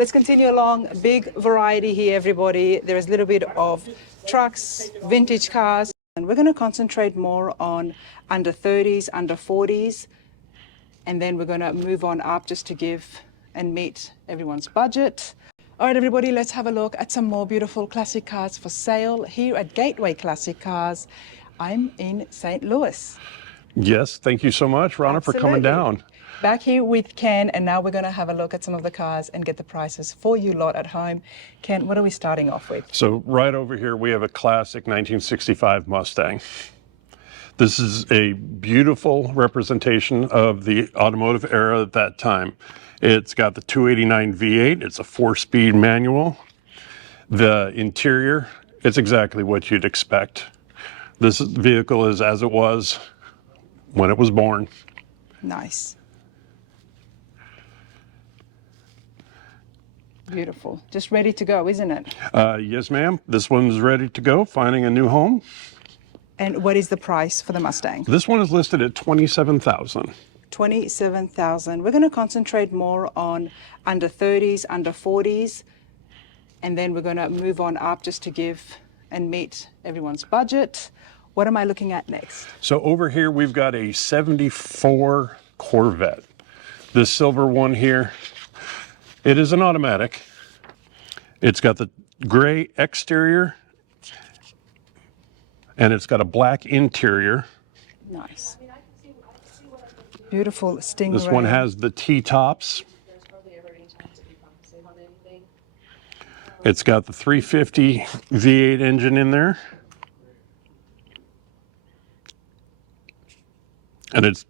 Let's continue along. Big variety here, everybody. There is a little bit of trucks, vintage cars, and we're going to concentrate more on under 30s, under 40s, and then we're going to move on up just to give and meet everyone's budget. All right, everybody, let's have a look at some more beautiful classic cars for sale here at Gateway Classic Cars. I'm in St. Louis. Yes, thank you so much, Ronna, for coming down. Back here with Ken, and now we're going to have a look at some of the cars and get the prices for you lot at home. Ken, what are we starting off with? So right over here, we have a classic 1965 Mustang. This is a beautiful representation of the automotive era at that time. It's got the 289 V8. It's a 4-speed manual. The interior, it's exactly what you'd expect. This vehicle is as it was when it was born. Nice. Beautiful. Just ready to go, isn't it? Yes, ma'am. This one's ready to go, finding a new home. And what is the price for the Mustang? This one is listed at $27,000. $27,000. We're going to concentrate more on under 30s, under 40s, and then we're going to move on up just to give and meet everyone's budget. What am I looking at next? So over here, we've got a 74 Corvette. This silver one here, it is an automatic. It's got the gray exterior and it's got a black interior. Nice. Beautiful Stingray. This one has the T-tops. It's got the 350 V8 engine in there. And it's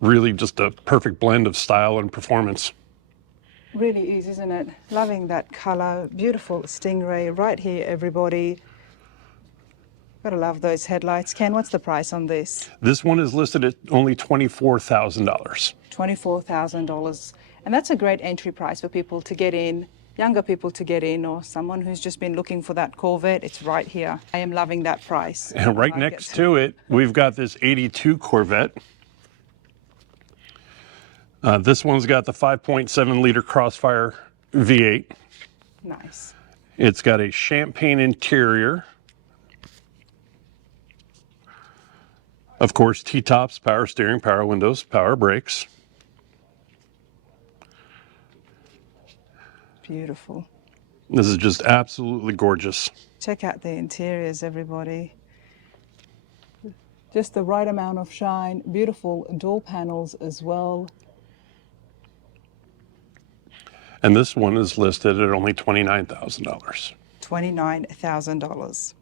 really just a perfect blend of style and performance. Really is, isn't it? Loving that color. Beautiful Stingray right here, everybody. Gotta love those headlights. Ken, what's the price on this? This one is listed at only $24,000. $24,000. And that's a great entry price for people to get in, younger people to get in, or someone who's just been looking for that Corvette. It's right here. I am loving that price. And right next to it, we've got this 82 Corvette. This one's got the 5.7 liter Crossfire V8. Nice. It's got a champagne interior. Of course, T-tops, power steering, power windows, power brakes. Beautiful. This is just absolutely gorgeous. Check out the interiors, everybody. Just the right amount of shine. Beautiful door panels as well. And this one is listed at only $29,000. $29,000.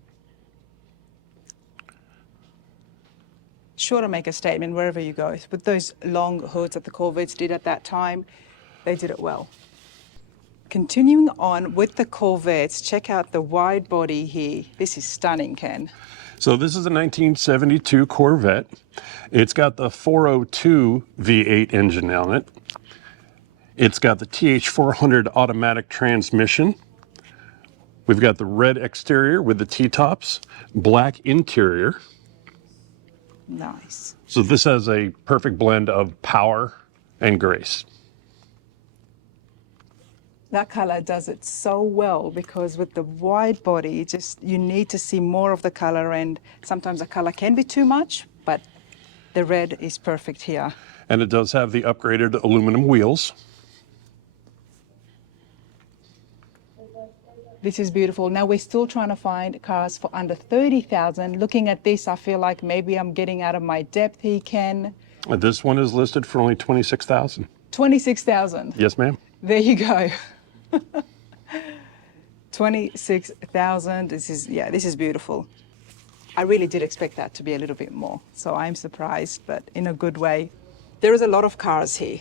Sure to make a statement wherever you go. With those long hoods that the Corvettes did at that time, they did it well. Continuing on with the Corvettes, check out the wide body here. This is stunning, Ken. So this is a 1972 Corvette. It's got the 402 V8 engine on it. It's got the TH400 automatic transmission. We've got the red exterior with the T-tops, black interior. Nice. So this has a perfect blend of power and grace. That color does it so well because with the wide body, just you need to see more of the color, and sometimes the color can be too much, but the red is perfect here. And it does have the upgraded aluminum wheels. This is beautiful. Now we're still trying to find cars for under 30,000. Looking at this, I feel like maybe I'm getting out of my depth here, Ken. This one is listed for only $26,000. 26,000. Yes, ma'am. There you go. 26,000. This is beautiful. I really did expect that to be a little bit more, so I'm surprised, but in a good way. There is a lot of cars here.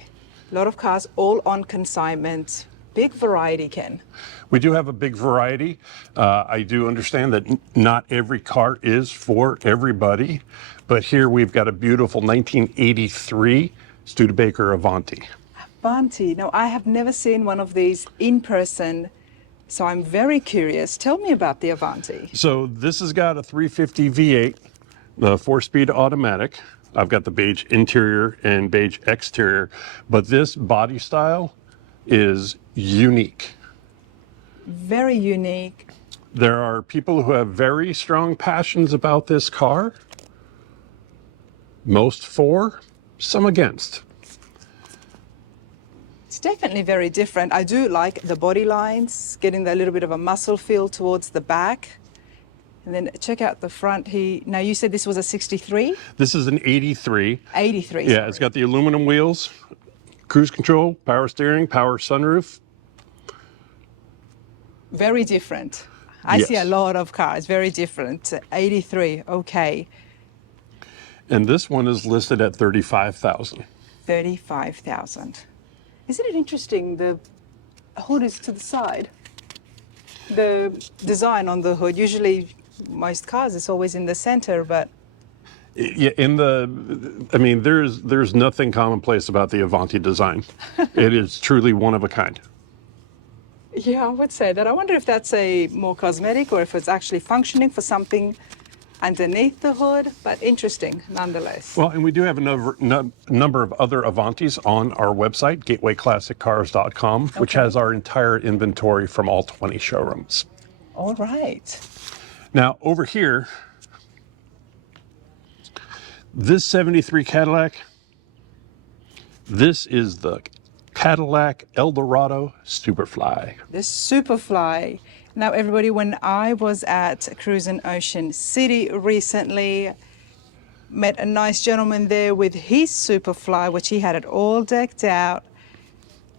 A lot of cars all on consignment. Big variety, Ken. We do have a big variety. I do understand that not every car is for everybody, but here we've got a beautiful 1983 Studebaker Avanti. Avanti. Now, I have never seen one of these in person, so I'm very curious. Tell me about the Avanti. So this has got a 350 V8, the 4-speed automatic. I've got the beige interior and beige exterior, but this body style is unique. Very unique. There are people who have very strong passions about this car. Most for, some against. It's definitely very different. I do like the body lines, getting a little bit of a muscle feel towards the back. And then check out the front. Now you said this was a 63? This is an 83. 83, Yeah, sorry. it's got the aluminum wheels, cruise control, power steering, power sunroof. Very different. I see a Yes. lot of cars, very different. 83, okay. And this one is listed at $35,000. 35,000. Isn't it interesting? The hood is to the side. The design on the hood, usually most cars, it's always in the center, but Yeah, there's nothing commonplace about the Avanti design. It is truly one of a kind. yeah, I would say that. I wonder if that's a more cosmetic or if it's actually functioning for something underneath the hood, but interesting nonetheless. Well, and we do have a number of other Avantis on our website, gatewayclassiccars.com, which Okay. has our entire inventory from all 20 showrooms. All right. Now, over here, this 73 Cadillac, this is the Cadillac Eldorado Superfly. This Superfly. Now, everybody, when I was at Cruisin' Ocean City recently, met a nice gentleman there with his Superfly, which he had it all decked out.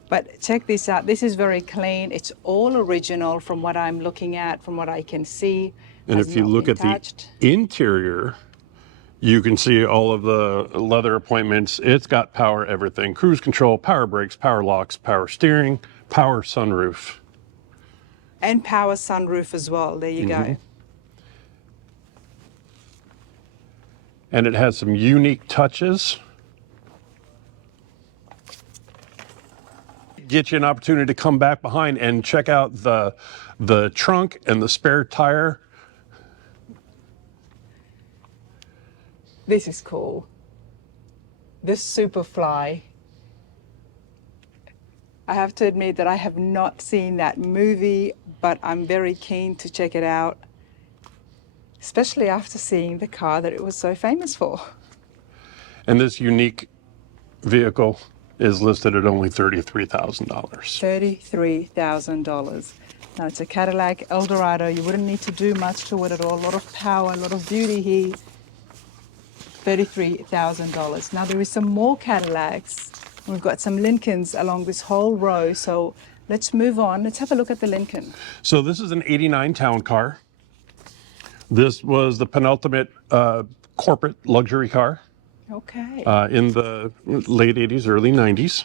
But check this out. This is very clean. It's all original from what I'm looking at, from what I can see. And Has if you not look been at the touched. interior, you can see all of the leather appointments. It's got power everything. Cruise control, power brakes, power locks, power steering, power sunroof. And power sunroof as well. There you go. And it has some unique touches. Get you an opportunity to come back behind and check out the trunk and the spare tire. This is cool. This Superfly. I have to admit that I have not seen that movie, but I'm very keen to check it out, especially after seeing the car that it was so famous for. And this unique vehicle is listed at only $33,000. $33,000. Now it's a Cadillac Eldorado. You wouldn't need to do much to it at all. A lot of power, a lot of beauty here. $33,000. Now there is some more Cadillacs. We've got some Lincolns along this whole row. So let's move on. Let's have a look at the Lincoln. So this is an 89 town car. This was the penultimate corporate luxury car Okay. in the late 80s, early 90s.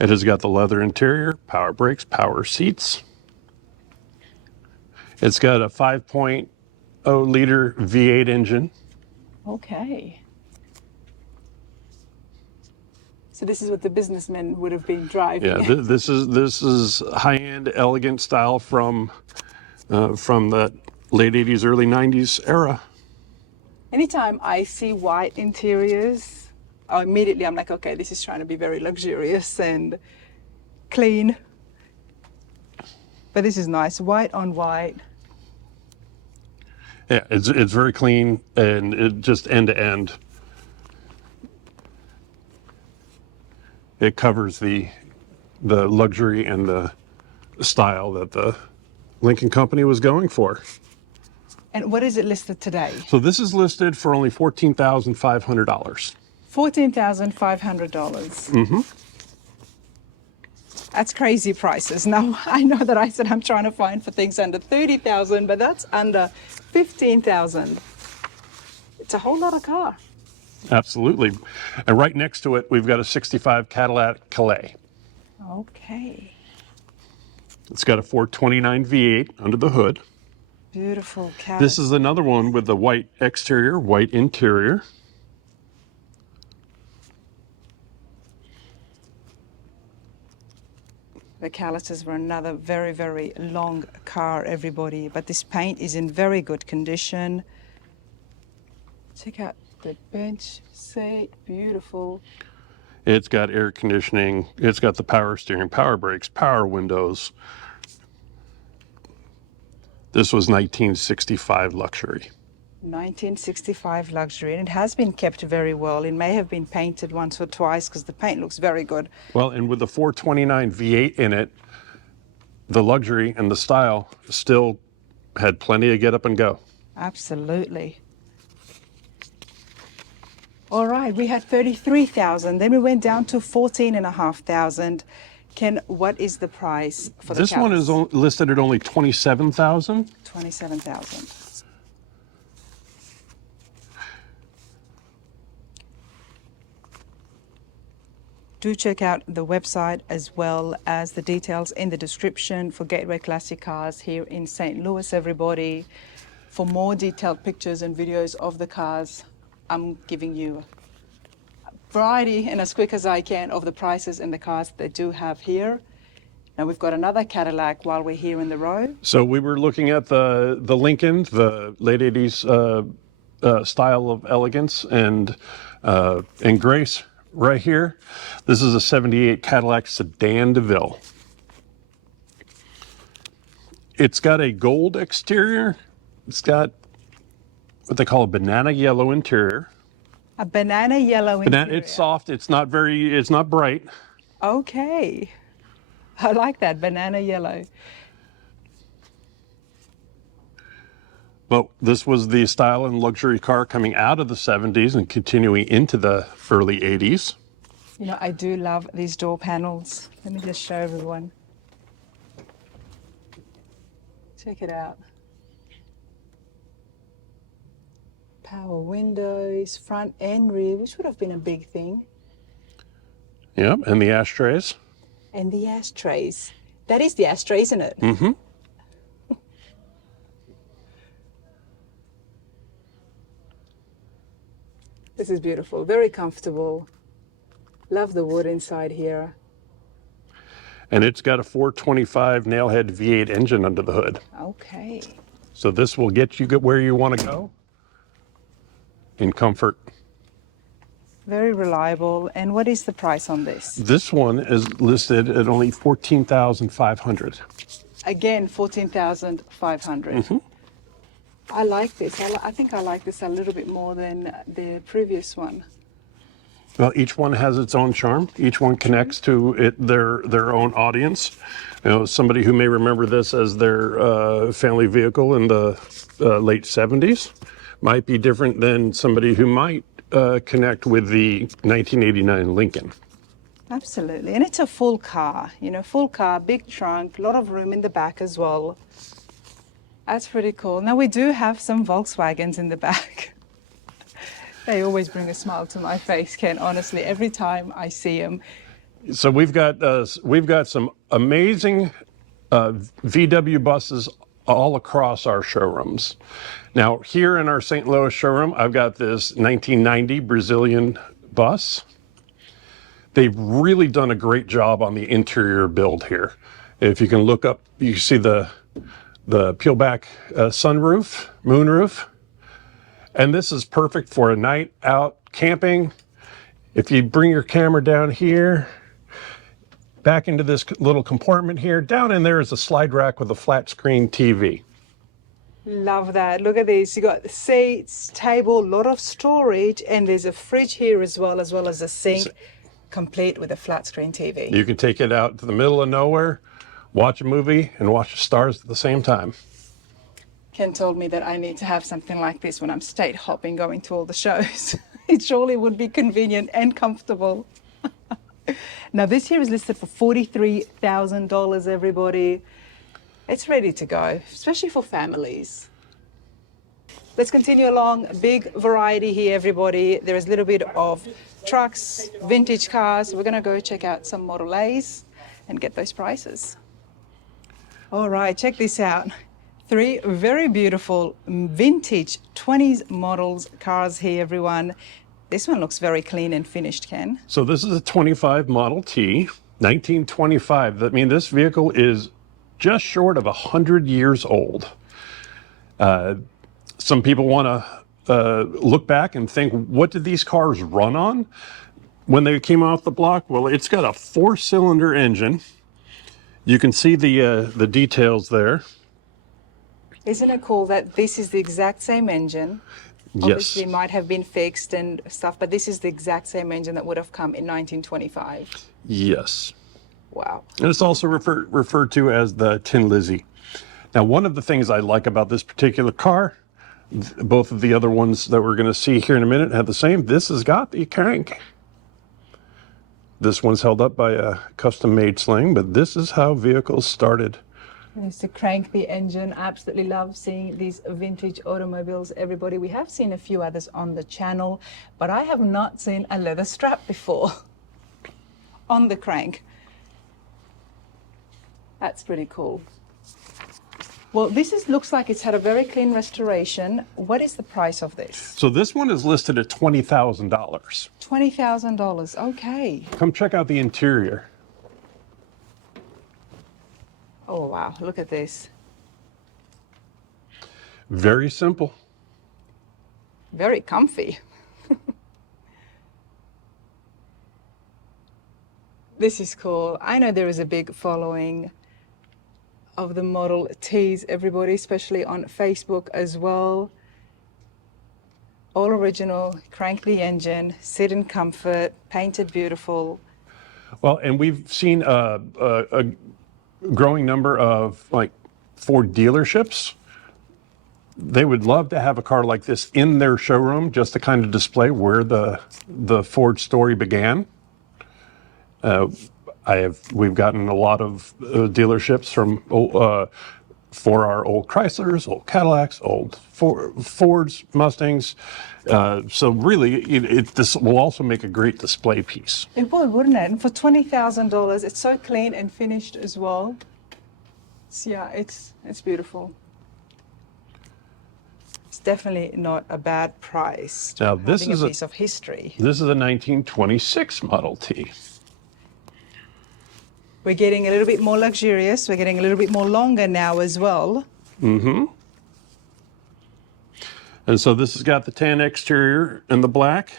It has got the leather interior, power brakes, power seats. It's got a 5.0 liter V8 engine. Okay. So this is what the businessmen would have been driving. Yeah, this is high-end, elegant style from the late 80s, early 90s era. Anytime I see white interiors, immediately I'm like, okay, this is trying to be very luxurious and clean. But this is nice, white on white. Yeah, it's very clean and it just end to end. It covers the luxury and the style that the Lincoln Company was going for. And what is it listed today? So this is listed for only $14,500. $14,500. That's crazy prices. Now, I know that I said I'm trying to find for things under 30,000, but that's under 15,000. It's a whole lot of car. Absolutely. And right next to it, we've got a 65 Cadillac Calais. Okay. It's got a 429 V8 under the hood. Beautiful car. This is another one with the white exterior, white interior. The calipers were another very, very long car, everybody. But this paint is in very good condition. Check out the bench seat, beautiful. It's got air conditioning. It's got the power steering, power brakes, power windows, This was 1965 luxury. 1965 luxury, and it has been kept very well. It may have been painted once or twice because the paint looks very good. Well, and with the 429 V8 in it, the luxury and the style still had plenty of get up and go. Absolutely. All right, we had 33,000, then we went down to 14,500. Ken, what is the price for the This one is listed at only 27,000. 27,000. Do check out the website as well as the details in the description for Gateway Classic Cars here in St. Louis, everybody. For more detailed pictures and videos of the cars, I'm giving you a variety and as quick as I can of the prices and the cars they do have here. Now we've got another Cadillac while we're here in the row. So we were looking at the Lincoln, the late 80s style of elegance and grace right here. This is a 78 Cadillac Sedan DeVille. It's got a gold exterior. It's got what they call a banana yellow interior. A banana yellow interior. It's soft. It's not bright. Okay. I like that, banana yellow. But this was the style and luxury car coming out of the 70s and continuing into the early 80s. You know, I do love these door panels. Let me just show everyone. Check it out. Power windows, front and rear, which would have been a big thing. Yep, and the ashtrays. And the ashtrays. That is the ashtray, isn't it? Mm-hmm. This is beautiful, very comfortable. Love the wood inside here. And it's got a 425 nailhead V8 engine under the hood. Okay. So this will get you where you want to go in comfort. Very reliable. And what is the price on this? This one is listed at only 14,500. Again, 14,500. Mm-hmm. I like this. I think I like this a little bit more than the previous one. Well, each one has its own charm. Each one connects to their own audience. You know, somebody who may remember this as their family vehicle in the late 70s might be different than somebody who might connect with the 1989 Lincoln. Absolutely. And it's a full car, you know, full car, big trunk, a lot of room in the back as well. That's pretty cool. Now we do have some Volkswagens in the back. They always bring a smile to my face, Ken, honestly, every time I see them. So we've got some amazing VW buses all across our showrooms. Now, here in our St. Louis showroom, I've got this 1990 Brazilian bus. They've really done a great job on the interior build here. If you can look up, you see the peel back sunroof, moonroof. And this is perfect for a night out camping. If you bring your camera down here, back into this little compartment here, down in there is a slide rack with a flat screen TV. Love that. Look at this. You got the seats, table, a lot of storage, and there's a fridge here as well as a sink, complete with a flat screen TV. You can take it out to the middle of nowhere, watch a movie, and watch the stars at the same time. Ken told me that I need to have something like this when I'm state hopping, going to all the shows. It surely would be convenient and comfortable. Now this here is listed for $43,000, everybody. It's ready to go, especially for families. Let's continue along. Big variety here, everybody. There is a little bit of trucks, vintage cars. We're gonna go check out some Model A's and get those prices. All right, check this out. 3 very beautiful vintage 20s models cars here, everyone. This one looks very clean and finished, Ken. So this is a 25 Model T, 1925. I mean, this vehicle is just short of 100 years old. Some people want to look back and think, what did these cars run on when they came off the block? Well, it's got a 4-cylinder engine. You can see the details there. Isn't it cool that this is the exact same engine? Yes. Obviously, it might have been fixed and stuff, but this is the exact same engine that would have come in 1925. Yes. Wow. And it's also referred to as the Tin Lizzie. Now, one of the things I like about this particular car, both of the other ones that we're going to see here in a minute have the same. This has got the crank. This one's held up by a custom-made sling, but this is how vehicles started. There's to crank the engine. I absolutely love seeing these vintage automobiles, everybody. We have seen a few others on the channel, but I have not seen a leather strap before on the crank. That's pretty cool. Well, looks like it's had a very clean restoration. What is the price of this? So this one is listed at $20,000. $20,000. Okay. Come check out the interior. Oh, wow. Look at this. Very simple. Very comfy. This is cool. I know there is a big following of the Model Ts, everybody, especially on Facebook as well. All original, crank the engine, sit in comfort, painted beautiful. Well, and we've seen a growing number of like Ford dealerships. They would love to have a car like this in their showroom just to kind of display where the Ford story began. We've gotten a lot of dealerships from for our old Chryslers, old Cadillacs, old Fords, Mustangs. So really, this will also make a great display piece. It would, wouldn't it? And for $20,000, it's so clean and finished as well. Yeah, it's beautiful. It's definitely not a bad price. Now this is a piece of history. This is a 1926 Model T. We're getting a little bit more luxurious. We're getting a little bit more longer now as well. Mm-hmm. And so this has got the tan exterior and the black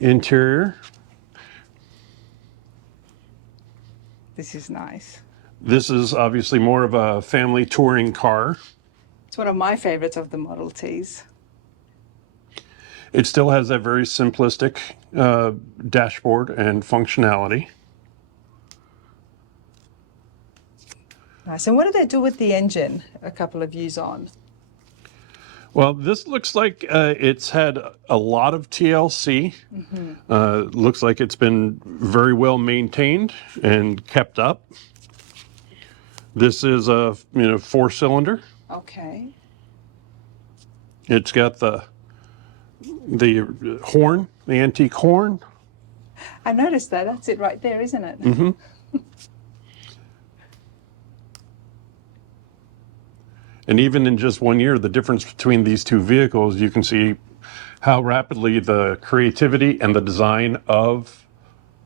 interior. This is nice. This is obviously more of a family touring car. It's one of my favorites of the Model Ts. It still has that very simplistic dashboard and functionality. Nice. And what did they do with the engine a couple of years on? Well, this looks like it's had a lot of TLC. Mm-hmm. Looks like it's been very well maintained and kept up. This is a 4-cylinder. Okay. It's got the horn, the antique horn. I noticed that. That's it right there, isn't it? Mm-hmm. And even in just 1 year, the difference between these two vehicles, you can see how rapidly the creativity and the design of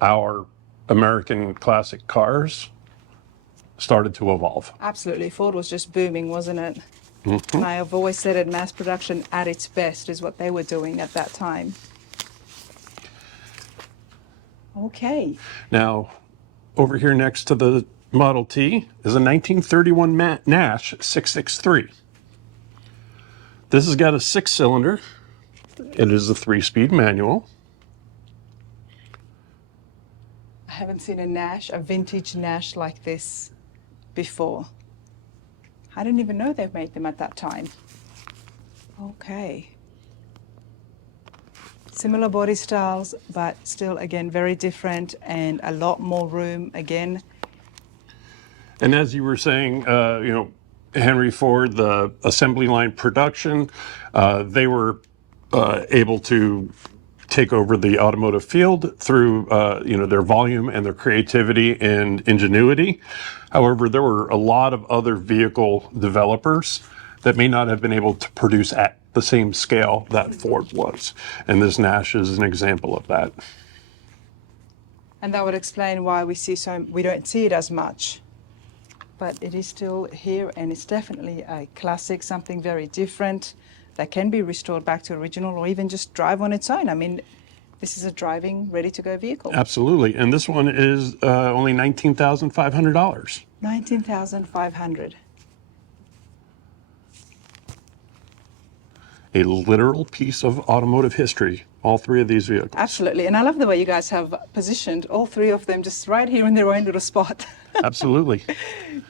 our American classic cars started to evolve. Absolutely. Ford was just booming, wasn't it? Mm-hmm. And I have always said it, mass production at its best is what they were doing at that time. Okay. Now, over here next to the Model T is a 1931 Nash 663. This has got a 6-cylinder. It is a 3-speed manual. I haven't seen a vintage Nash like this before. I didn't even know they've made them at that time. Okay. Similar body styles, but still, again, very different and a lot more room again. And as you were saying, Henry Ford, the assembly line production, they were able to take over the automotive field through, their volume and their creativity and ingenuity. However, there were a lot of other vehicle developers that may not have been able to produce at the same scale that Ford was. And this Nash is an example of that. And that would explain why we don't see it as much. But it is still here, and it's definitely a classic, something very different that can be restored back to original or even just drive on its own. I mean, this is a driving, ready-to-go vehicle. Absolutely. And this one is only $19,500. $19,500. a literal piece of automotive history, all three of these vehicles. Absolutely. And I love the way you guys have positioned all three of them just right here in their own little spot. Absolutely.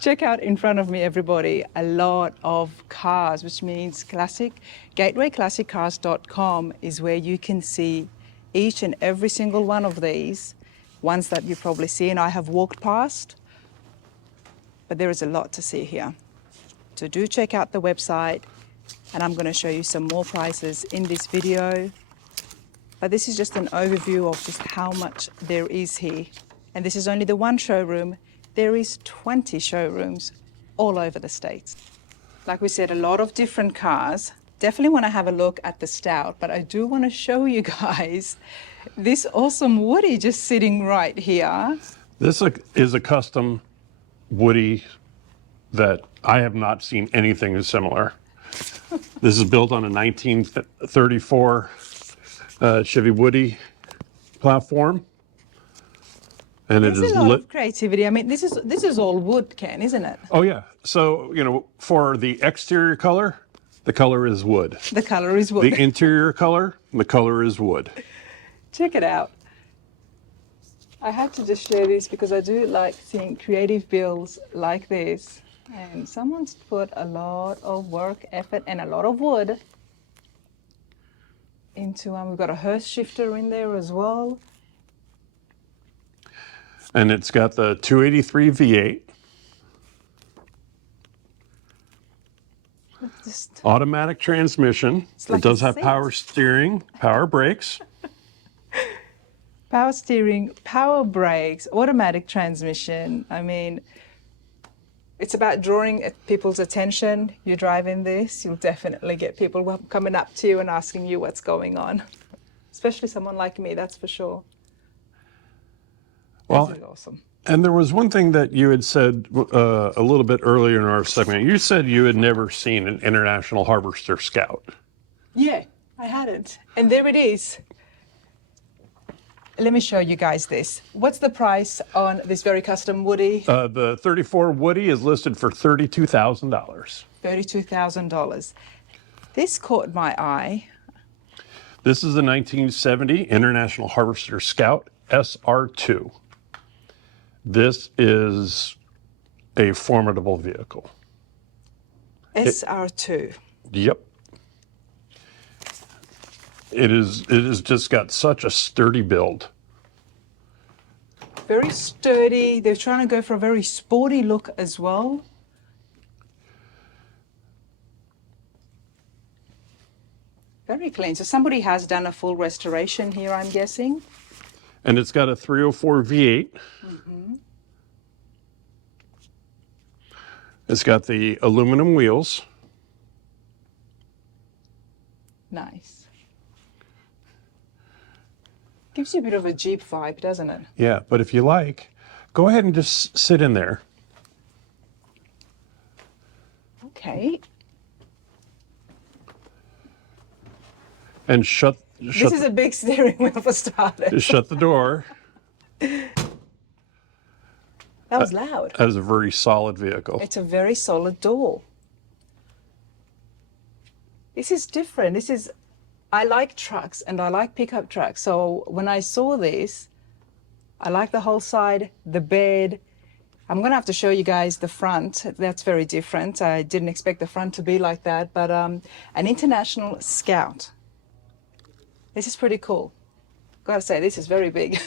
Check out in front of me, everybody, a lot of cars, which means classic. GatewayClassicCars.com is where you can see each and every single one of these, ones that you've probably seen. I have walked past, but there is a lot to see here. So do check out the website, and I'm going to show you some more prices in this video. But this is just an overview of just how much there is here. And this is only the one showroom. There is 20 showrooms all over the States. Like we said, a lot of different cars. Definitely want to have a look at the Stout, but I do want to show you guys this awesome Woody just sitting right here. This is a custom Woody that I have not seen anything similar. This is built on a 1934 Chevy Woody platform. And There's it is a lot of creativity. I mean, this is all wood, Ken, isn't it? Oh yeah. So, you know, for the exterior color, the color is wood. The color is wood. The interior color, the color is wood. Check it out. I had to just share this because I do like seeing creative builds like this. And someone's put a lot of work, effort, and a lot of wood into we've got a hearse shifter in there as well. And it's got the 283 V8. Just Automatic transmission. like It does a have seat. power steering, power brakes. power steering, power brakes, automatic transmission. I mean, it's about drawing people's attention. You drive in this, you'll definitely get people coming up to you and asking you what's going on. Especially someone like me, that's for sure. Well, This is awesome. and there was one thing that you had said a little bit earlier in our segment. You said you had never seen an International Harvester Scout. Yeah, I hadn't. And there it is. Let me show you guys this. What's the price on this very custom Woody? The 34 Woody is listed for $32,000. $32,000. This caught my eye. This is the 1970 International Harvester Scout SR2. This is a formidable vehicle. SR2. Yep. It is just got such a sturdy build. Very sturdy. They're trying to go for a very sporty look as well. Very clean. So somebody has done a full restoration here, I'm guessing. And it's got a 304 V8. Mm-hmm. It's got the aluminum wheels. Nice. Gives you a bit of a Jeep vibe, doesn't it? Yeah, but if you like, go ahead and just sit in there. Okay. And shut This is a big steering wheel for starters. shut the door. That was loud. That is a very solid vehicle. It's a very solid door. This is different. I like trucks and I like pickup trucks. So when I saw this, I like the whole side, the bed. I'm going to have to show you guys the front. That's very different. I didn't expect the front to be like that, but an International Scout. This is pretty cool. Gotta say, this is very big.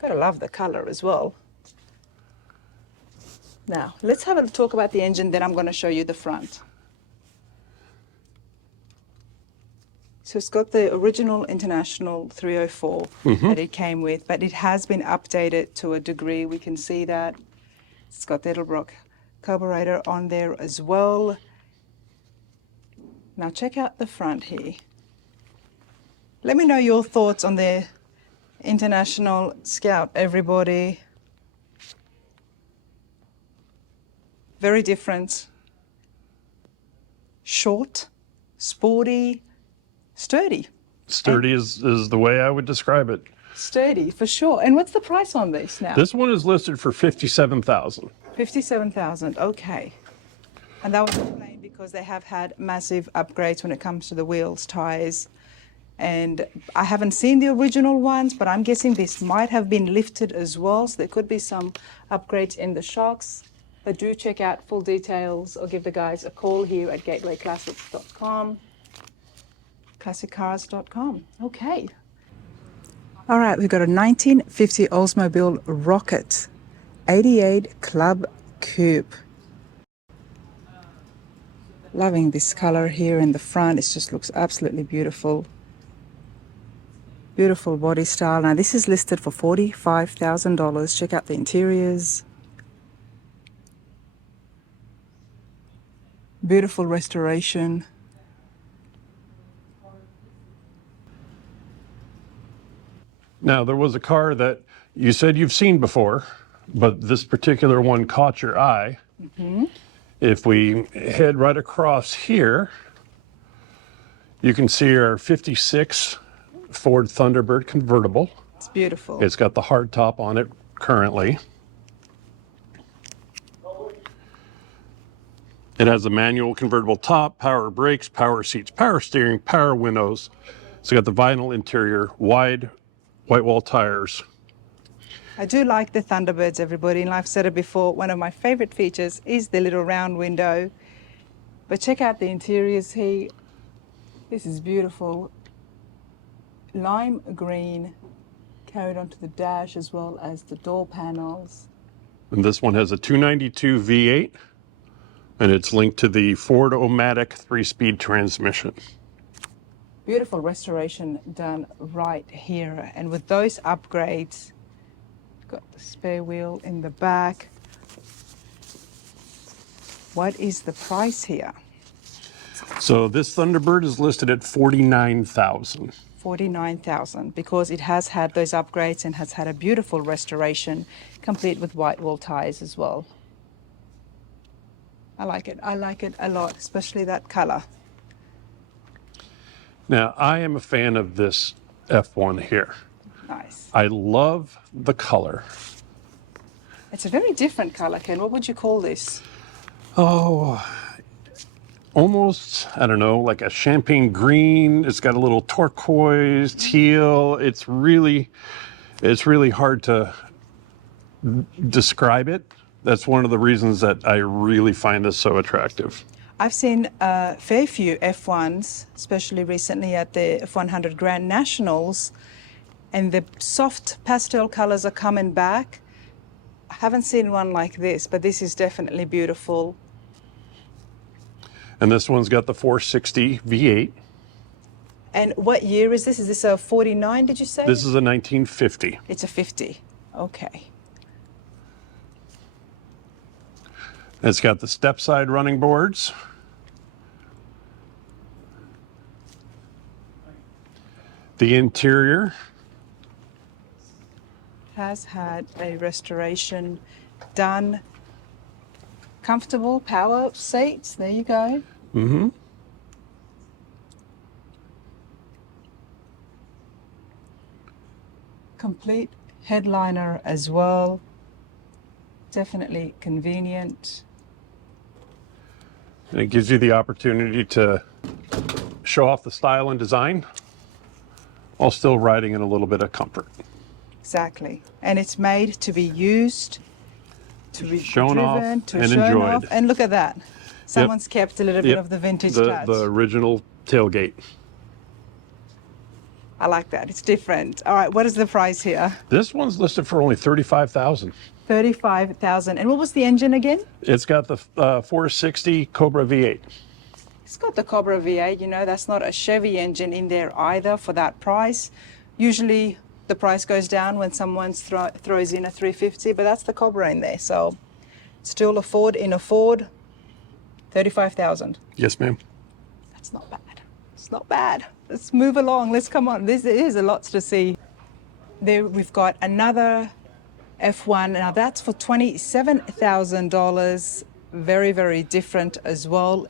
Gotta love the color as well. Now, let's have a talk about the engine, then I'm going to show you the front. So it's got the original International 304 that it came with, but it has been updated to a degree. We can see that. It's got the Edelbrock carburetor on there as well. Now check out the front here. Let me know your thoughts on the International Scout, everybody. Very different. Short, sporty, sturdy. Sturdy is the way I would describe it. Sturdy, for sure. And what's the price on this now? This one is listed for $57,000. $57,000, okay. And that was explained because they have had massive upgrades when it comes to the wheels, tires. And I haven't seen the original ones, but I'm guessing this might have been lifted as well. So there could be some upgrades in the shocks. But do check out full details or give the guys a call here at gatewayclassics.com, classiccars.com. Okay. All right, we've got a 1950 Oldsmobile Rocket 88 Club Coupe. Loving this color here in the front. It just looks absolutely beautiful. Beautiful body style. Now this is listed for $45,000. Check out the interiors. Beautiful restoration. Now, there was a car that you said you've seen before, but this particular one caught your eye. If we head right across here, you can see our 56 Ford Thunderbird convertible. It's beautiful. It's got the hard top on it currently. It has a manual convertible top, power brakes, power seats, power steering, power windows. It's got the vinyl interior, wide white wall tires. I do like the Thunderbirds, everybody, and I've said it before, one of my favorite features is the little round window. But check out the interiors here. This is beautiful. Lime green carried onto the dash as well as the door panels. And this one has a 292 V8, and it's linked to the Ford O-Matic 3-speed transmission. Beautiful restoration done right here. And with those upgrades, got the spare wheel in the back. What is the price here? So this Thunderbird is listed at $49,000. $49,000, because it has had those upgrades and has had a beautiful restoration, complete with white wall tires as well. I like it. I like it a lot, especially that color. Now, I am a fan of this F1 here. Nice. I love the color. It's a very different color, Ken. What would you call this? Oh, almost, I don't know, like a champagne green. It's got a little turquoise, teal. It's really hard to describe it. That's one of the reasons that I really find this so attractive. I've seen a fair few F1s, especially recently at the F100 Grand Nationals, and the soft pastel colors are coming back. I haven't seen one like this, but this is definitely beautiful. And this one's got the 460 V8. And what year is this? Is this a 49, did you say? This is a 1950. It's a 50. Okay. It's got the step side running boards. The interior Has had a restoration done. Comfortable power seats. There you go. Mm-hmm. Complete headliner as well. Definitely convenient. And it gives you the opportunity to show off the style and design while still riding in a little bit of comfort. Exactly. And it's made to be used, to be Shown off driven, to and shown enjoyed. off. And look at that. Someone's kept a little bit Yep. of the vintage The touch. original tailgate. I like that. It's different. All right, what is the price here? This one's listed for only $35,000. 35,000. And what was the engine again? It's got the 460 Cobra V8. It's got the Cobra V8, you know, that's not a Chevy engine in there either for that price. Usually the price goes down when someone throws in a 350, but that's the Cobra in there. So still a Ford in a Ford, 35,000. Yes, ma'am. That's not bad. It's not bad. Let's move along. Let's come on. There is a lot to see. There we've got another F1. Now that's for $27,000. Very, very different as well.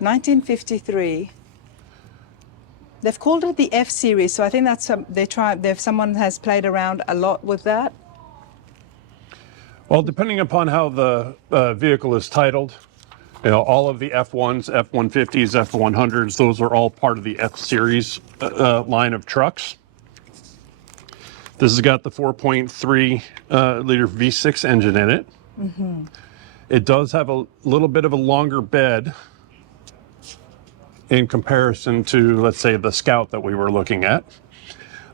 1953. They've called it the F series, so I think that's someone has played around a lot with that. Well, depending upon how the vehicle is titled, You know, all of the F1s, F-150s, F-100s, those are all part of the F-Series line of trucks. This has got the 4.3 liter V6 engine in it. It does have a little bit of a longer bed in comparison to, let's say, the Scout that we were looking at.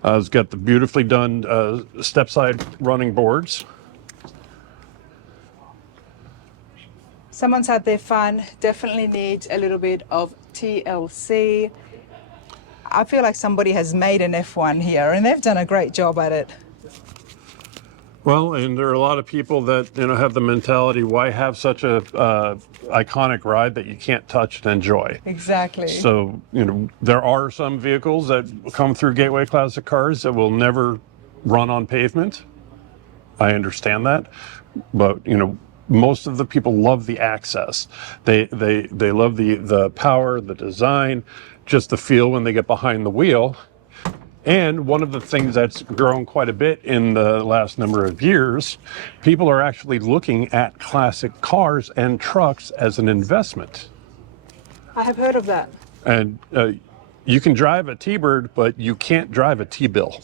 It's got the beautifully done step-side running boards. Someone's had their fun, definitely needs a little bit of TLC. I feel like somebody has made an F1 here and they've done a great job at it. Well, and there are a lot of people that, you know, have the mentality, why have such a iconic ride that you can't touch and enjoy? Exactly. So, you know, there are some vehicles that come through Gateway Classic Cars that will never run on pavement. I understand that, but, you know, most of the people love the access. They love the power, the design, just the feel when they get behind the wheel. And one of the things that's grown quite a bit in the last number of years, people are actually looking at classic cars and trucks as an investment. I have heard of that. And you can drive a T-Bird, but you can't drive a T-Bill.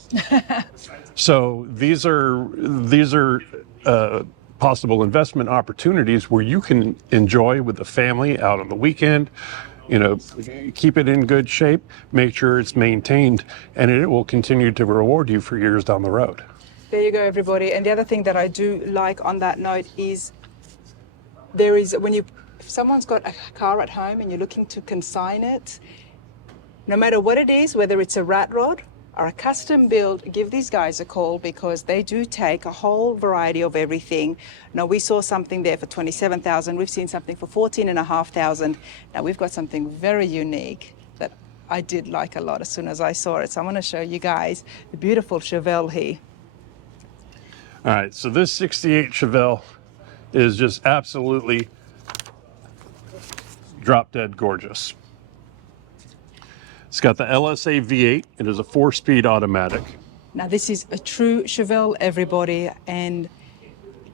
So these are possible investment opportunities where you can enjoy with the family out on the weekend. You know, keep it in good shape, make sure it's maintained, and it will continue to reward you for years down the road. There you go, everybody. And the other thing that I do like on that note is if someone's got a car at home and you're looking to consign it, no matter what it is, whether it's a rat rod or a custom build, give these guys a call because they do take a whole variety of everything. Now, we saw something there for $27,000. We've seen something for $14,500. Now, we've got something very unique that I did like a lot as soon as I saw it. So I'm going to show you guys the beautiful Chevelle here. All right, so this 68 Chevelle is just absolutely drop dead gorgeous. It's got the LSA V8. It is a 4-speed automatic. Now, this is a true Chevelle, everybody, and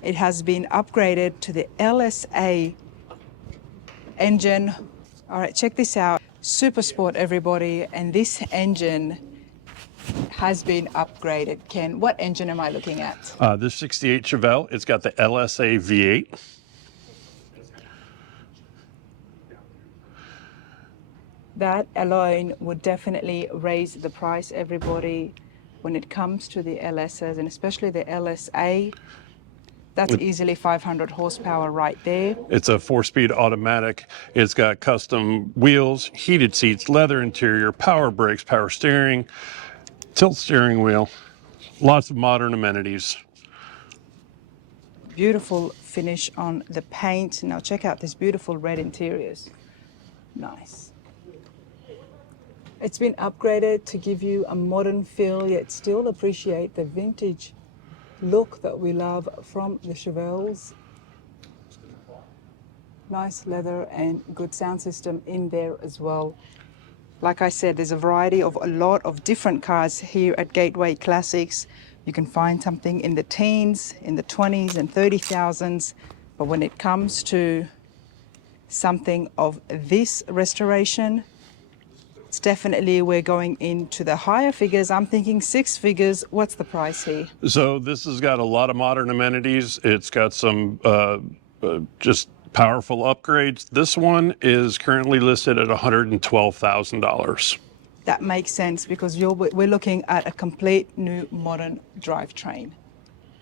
it has been upgraded to the LSA engine. All right, check this out. Super Sport, everybody, and this engine has been upgraded. Ken, what engine am I looking at? This 68 Chevelle, it's got the LSA V8. That alone would definitely raise the price, everybody, when it comes to the LSs, and especially the LSA. That's easily 500 horsepower right there. It's a 4-speed automatic. It's got custom wheels, heated seats, leather interior, power brakes, power steering, tilt steering wheel, lots of modern amenities. Beautiful finish on the paint. Now check out this beautiful red interiors. Nice. It's been upgraded to give you a modern feel, yet still appreciate the vintage look that we love from the Chevelles. Nice leather and good sound system in there as well. Like I said, there's a variety of a lot of different cars here at Gateway Classics. You can find something in the teens, in the 20s and 30,000s. But when it comes to something of this restoration, it's definitely, we're going into the higher figures. I'm thinking 6 figures. What's the price here? So this has got a lot of modern amenities. It's got some just powerful upgrades. This one is currently listed at $112,000. That makes sense because we're looking at a complete new modern drivetrain.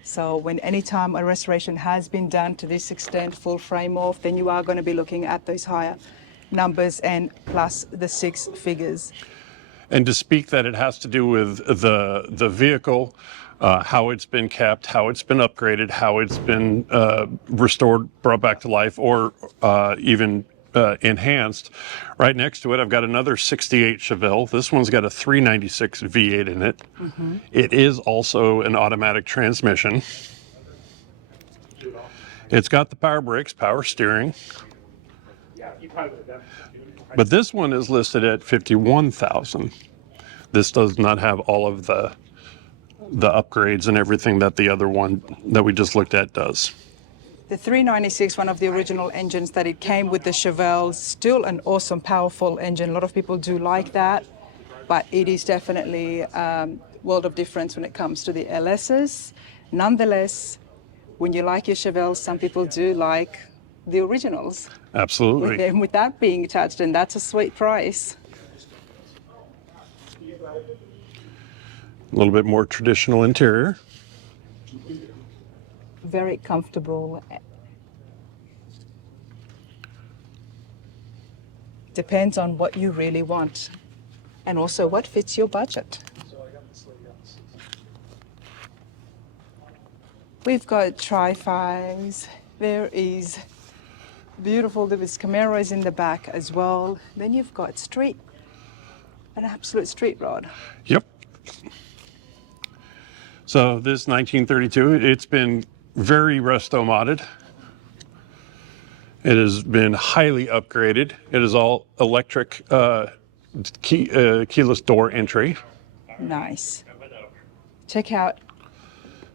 So when anytime a restoration has been done to this extent, full frame off, then you are going to be looking at those higher numbers and plus the 6 figures. And to speak that it has to do with the vehicle, how it's been kept, how it's been upgraded, how it's been restored, brought back to life, or even enhanced. Right next to it, I've got another 68 Chevelle. This one's got a 396 V8 in it. Mm-hmm. It is also an automatic transmission. It's got the power brakes, power steering. But this one is listed at $51,000. This does not have all of the upgrades and everything that the other one that we just looked at does. The 396, one of the original engines that it came with the Chevelle, still an awesome, powerful engine. A lot of people do like that, but it is definitely world of difference when it comes to the LSs. Nonetheless, when you like your Chevelle, some people do like the originals with Absolutely. them without being touched, and that's a sweet price. A little bit more traditional interior. Very comfortable. Depends on what you really want and also what fits your budget. We've got Tri-Fives. There is beautiful, there is Camaros in the back as well. Then you've got street, an absolute street rod. Yep. So this 1932, it's been very resto-modded. It has been highly upgraded. It is all electric keyless door entry. Nice. Check out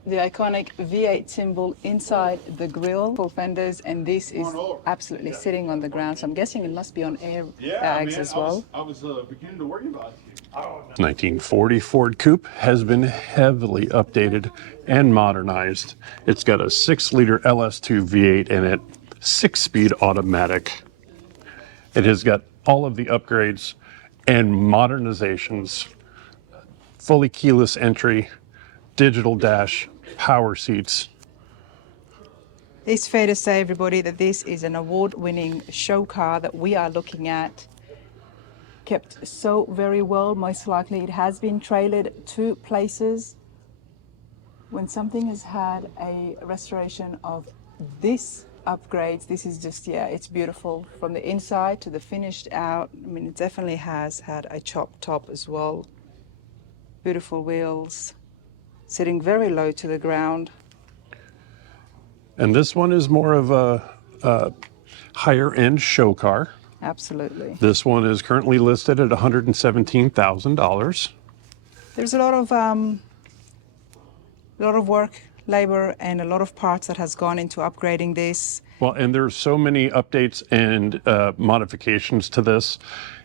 the iconic V8 symbol inside the grille for fenders, and this is absolutely sitting on the ground. So I'm guessing it must be on airbags as well. I was beginning to worry about you. 1940 Ford Coupe has been heavily updated and modernized. It's got a 6-liter LS2 V8 in it, 6-speed automatic. It has got all of the upgrades and modernizations, fully keyless entry, digital dash, power seats. It's fair to say, everybody, that this is an award-winning show car that we are looking at. Kept so very well. Most likely it has been trailered to places. When something has had a restoration of this upgrades, this is just, yeah, it's beautiful from the inside to the finished out. I mean, it definitely has had a chopped top as well. Beautiful wheels, sitting very low to the ground. And this one is more of a higher end show car. Absolutely. This one is currently listed at $117,000. There's a lot of work, labor, and a lot of parts that has gone into upgrading this. Well, and there's so many updates and modifications to this.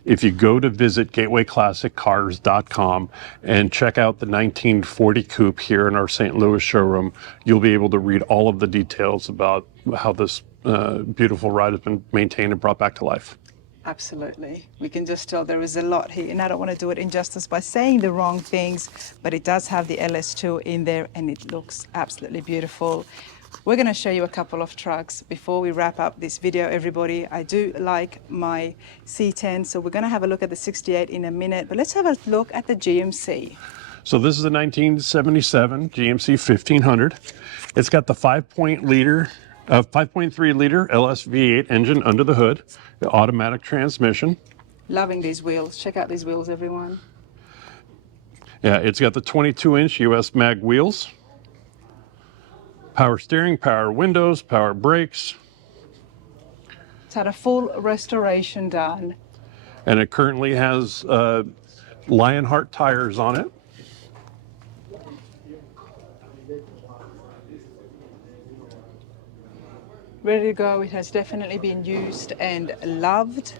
If you go to visit gatewayclassiccars.com and check out the 1940 Coupe here in our St. Louis showroom, you'll be able to read all of the details about how this beautiful ride has been maintained and brought back to life. Absolutely. We can just tell there is a lot here, and I don't want to do it injustice by saying the wrong things, but it does have the LS2 in there, and it looks absolutely beautiful. We're going to show you a couple of trucks before we wrap up this video, everybody. I do like my C10, so we're going to have a look at the 68 in a minute, but let's have a look at the GMC. So this is a 1977 GMC 1500. It's got the 5.3 liter LS V8 engine under the hood, the automatic transmission. Loving these wheels. Check out these wheels, everyone. Yeah, it's got the 22-inch US mag wheels, power steering, power windows, power brakes. It's had a full restoration done. And it currently has Lionheart tires on it. Ready to go. It has definitely been used and loved.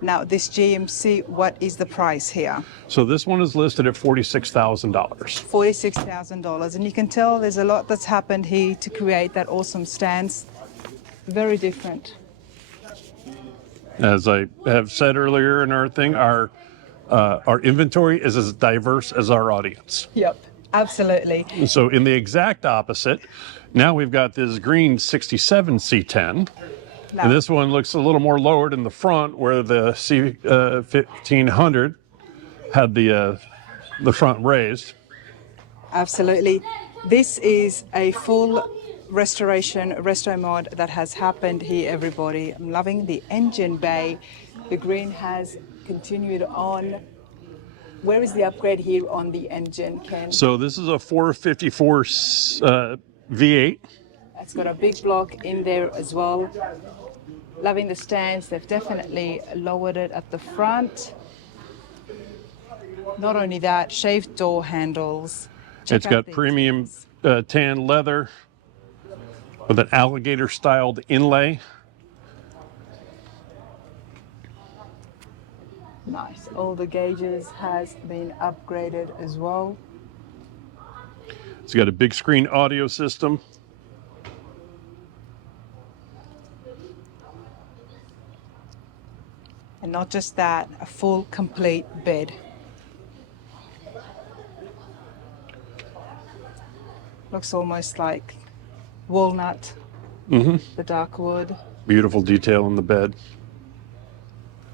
Now, this GMC, what is the price here? So this one is listed at $46,000. $46,000. And you can tell there's a lot that's happened here to create that awesome stance. Very different. As I have said earlier in our thing, our inventory is as diverse as our audience. Yep, absolutely. So in the exact opposite, now we've got this green 67 C10. Now, And this one looks a little more lowered in the front, where the C1500 had the front raised. absolutely. This is a full restoration, resto mod that has happened here, everybody. I'm loving the engine bay. The green has continued on. Where is the upgrade here on the engine, Ken? So this is a 454 V8. It's got a big block in there as well. Loving the stands. They've definitely lowered it at the front. Not only that, shaved door handles. Check It's out got the premium tan leather, with an alligator-styled inlay. Nice. All the gauges has been upgraded as well. It's got a big screen audio system. And not just that, a full complete bed. Looks almost like walnut, the dark wood. Beautiful detail in the bed.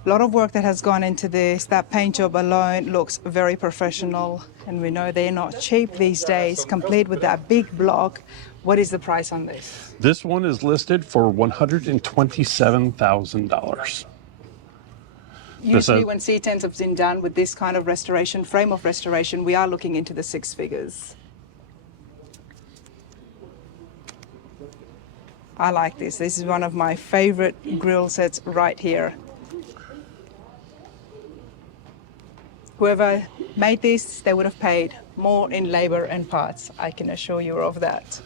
A lot of work that has gone into this. That paint job alone looks very professional, and we know they're not cheap these days, complete with that big block. What is the price on this? This one is listed for $127,000. Usually when C10s have been done with this kind of restoration, frame of restoration, we are looking into the six figures. I like this. This is one of my favorite grill sets right here. Whoever made this, they would have paid more in labor and parts. I can assure you of that.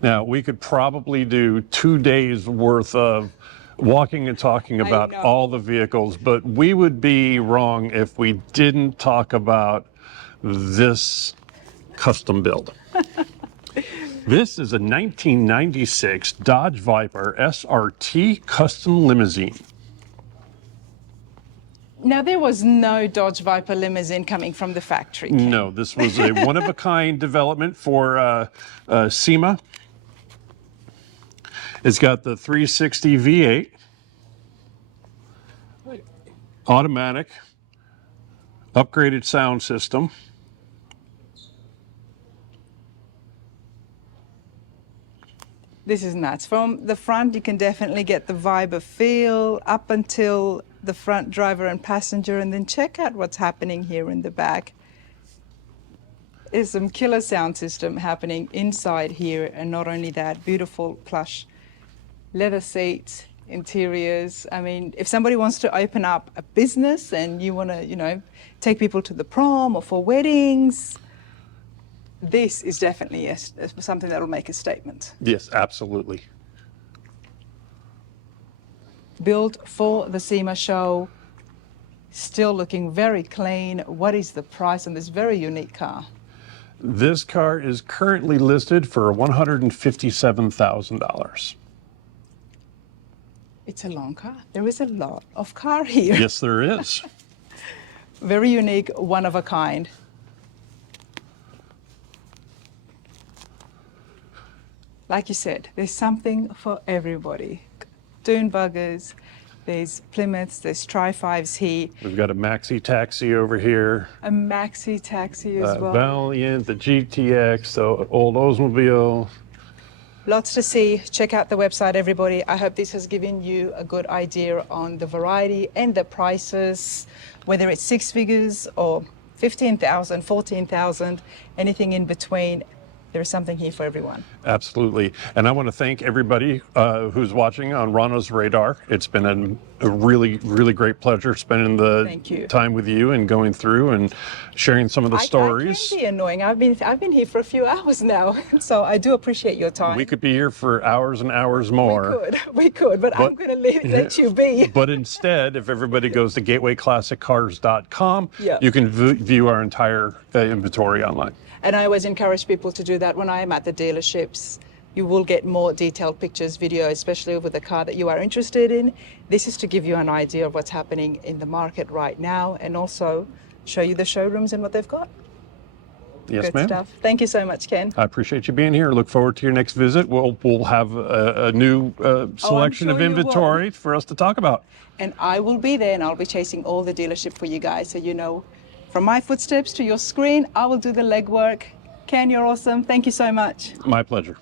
Now, we could probably do 2 days worth of walking and talking about know. all the vehicles, but we would be wrong if we didn't talk about this custom build. This is a 1996 Dodge Viper SRT custom limousine. Now, there was no Dodge Viper limousine coming from the factory. Ken. No, this was a one-of-a-kind development for SEMA. It's got the 360 V8, automatic, upgraded sound system. This is nuts. From the front, you can definitely get the Viper feel up until the front driver and passenger, and then check out what's happening here in the back. There's some killer sound system happening inside here, and not only that, beautiful plush leather seats, interiors. I mean, if somebody wants to open up a business and you want to, you know, take people to the prom or for weddings, this is definitely something that will make a statement. Yes, absolutely. Built for the SEMA show, still looking very clean. What is the price on this very unique car? This car is currently listed for $157,000. It's a long car. There is a lot of car here. Yes, there is. Very unique, one of a kind. Like you said, there's something for everybody. Dune buggers, there's Plymouths, there's Tri-5s here. We've got a maxi taxi over here. A maxi taxi as well. Valiant, the GTX, the old Oldsmobile. Lots to see. Check out the website, everybody. I hope this has given you a good idea on the variety and the prices, whether it's six figures or 15,000, 14,000, anything in between. There is something here for everyone. Absolutely. And I want to thank everybody who's watching on Rana's Radar. It's been a really, really great pleasure spending the time with you and going through and sharing some of the stories. I can be annoying. I've been here for a few hours now, so I do appreciate your time. We could be here for hours and hours more. We could, but I'm going to let you be. But instead, if everybody goes to gatewayclassiccars.com, Yeah. you can view our entire inventory online. And I always encourage people to do that when I am at the dealerships. You will get more detailed pictures, video, especially with the car that you are interested in. This is to give you an idea of what's happening in the market right now and also show you the showrooms and what they've got. Yes, Good ma'am. stuff. Thank you so much, Ken. I appreciate you being here. Look forward to your next visit. We'll have a new selection of inventory for us to talk about. And I will be there, and I'll be chasing all the dealership for you guys, so you know, from my footsteps to your screen, I will do the legwork. Ken, you're awesome. Thank you so much. My pleasure.